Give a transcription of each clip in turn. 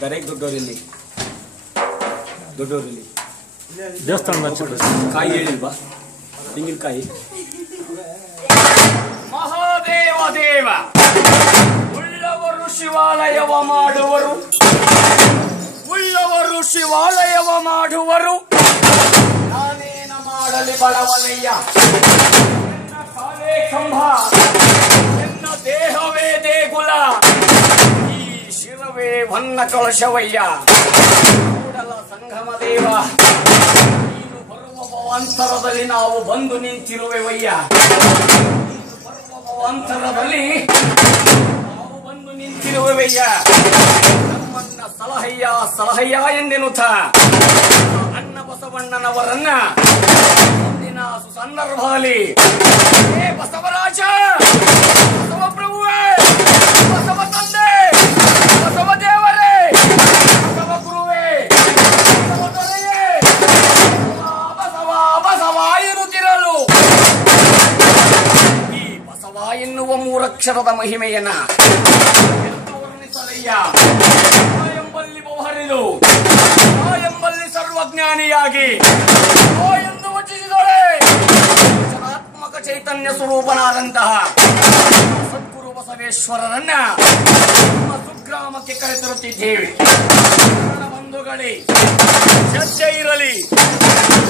ದರೆಗೆ ದೊಡ್ಡವರಿಲ್ಲಿ ದೇವಸ್ಥಾನ ಕಾಯಿ ಹೇಳಿಲ್ವಾ ತೆಂಗಿನಕಾಯಿ ಮಹಾದೇವ ದೇವ ಉಳ್ಳವರು ಶಿವಾಲಯವ ಮಾಡುವರು ಉಳ್ಳವರು ಶಿವಾಲಯವ ಮಾಡುವರು ನಾನೇನ ಮಾಡಲಿ ಬಡವನಯ್ಯ ಎನ್ನ ಕಾಲೇ ಕಂಬ ಎನ್ನ ದೇಹವೇ ದೇಗುಲ ಈ ಶಿರವೇ ವನ್ನ ಕಳಶವಯ್ಯ ಕೂಡಲ ಸಂಗಮ ದೇವ ನೀನು ಬರುವ ಭವಾಂತರದಲ್ಲಿ ನಾವು ಬಂದು ನಿಂತಿರುವೆವಯ್ಯ ನೀನು ಬರುವ ಭವಾಂತರದಲ್ಲಿ ನಾವು ಬಂದು ನಿಂತಿರುವೆವಯ್ಯ ನಮ್ಮನ್ನ ಸಲಹಯ್ಯ ಎಂದೆನುತ್ತ ಅಣ್ಣ ಬಸವಣ್ಣನವರನ್ನ ಮುಂದಿನ ಸುಸಂದರ್ಭದಲ್ಲಿ ಹೇ ಬಸವರಾಜ, ಬಸವ ಪ್ರಭುವೇ, ಬಸವ ತಂದೆ, ಬಸವ ದೇವರೇ, ಬಸವ ಗುರುವೇ, ಬಸವ ದೊರೆಯೇ, ಬಸವ ಬಸವ ಇರುತ್ತಿರಲು ಈ ಬಸವ ಎನ್ನುವ ಮೂರಕ್ಷರದ ಮಹಿಮೆಯನ್ನ ಎಂದು ವರ್ಣಿಸಲಯ್ಯ. ಎಂಬಲ್ಲಿ ಬಹುಹರಿದು ಎಂಬಲ್ಲಿ ಸರ್ವಜ್ಞಾನಿಯಾಗಿ ಎಂದು ವಚಿಸಿದೊಳೆ ಸದಾತ್ಮಕ ಚೈತನ್ಯ ಸ್ವರೂಪನಾದಂತಹ ಸದ್ಗುರು ಬಸವೇಶ್ವರರನ್ನ ನಮ್ಮ ಸುಗ್ರಾಮಕ್ಕೆ ಕರೆತರುತ್ತಿದ್ದೇವೆ. ಬಂಧುಗಳೇ, ಶ್ರದ್ಧೆ ಇರಲಿ,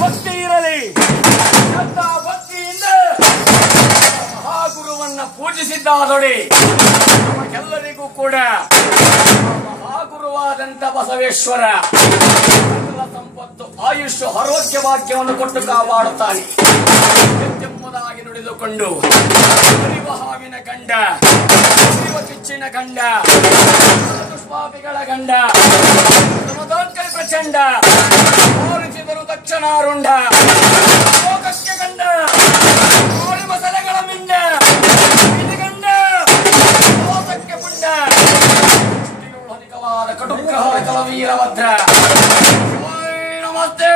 ಭಕ್ತಿ ಇರಲಿ. ಶ್ರದ್ಧಾ ಭಕ್ತಿಯಿಂದ ಮಹಾಗುರುವನ್ನ ಪೂಜಿಸಿದ್ದಾದೊಡೆ ನಮಗೆಲ್ಲರಿಗೂ ಕೂಡ ಮಹಾಗುರುವಾದಂತ ಬಸವೇಶ್ವರ ಸಕಲ ಸಂಪತ್ತು, ಆಯುಷ್, ಆರೋಗ್ಯ ಭಾಗ್ಯವನ್ನು ಕೊಟ್ಟು ಕಾಪಾಡುತ್ತಾನೆ ಎಂಬುದಾಗಿ ನುಡಿದುಕೊಂಡು ಅರಿವ ಹಾವಿನ ಗಂಡ, ಅರಿವ ಕಿಚ್ಚಿನ ಗಂಡ, ದುಷ್ಪಾಪಿಗಳ ಗಂಡ, ಧರ್ಮದೋತ್ಕರಿ ಪ್ರಚಂಡ, ಓರಿಸಿದರು ದಕ್ಷಿಣಾರುಂಡ, ಲೋಕಕ್ಕೆ ಗಂಡ, ಕೋಳಿ ಮಸಲೆಗಳ ಮಿಂಡ, ಗಂಡ, ಲೋಕಕ್ಕೆ ಪುಂಡ, ಅಧಿಕವಾದ ಕಟುಗ್ರಹ ಕಲವೀರಭದ್ರ. ನಮಸ್ತೆ.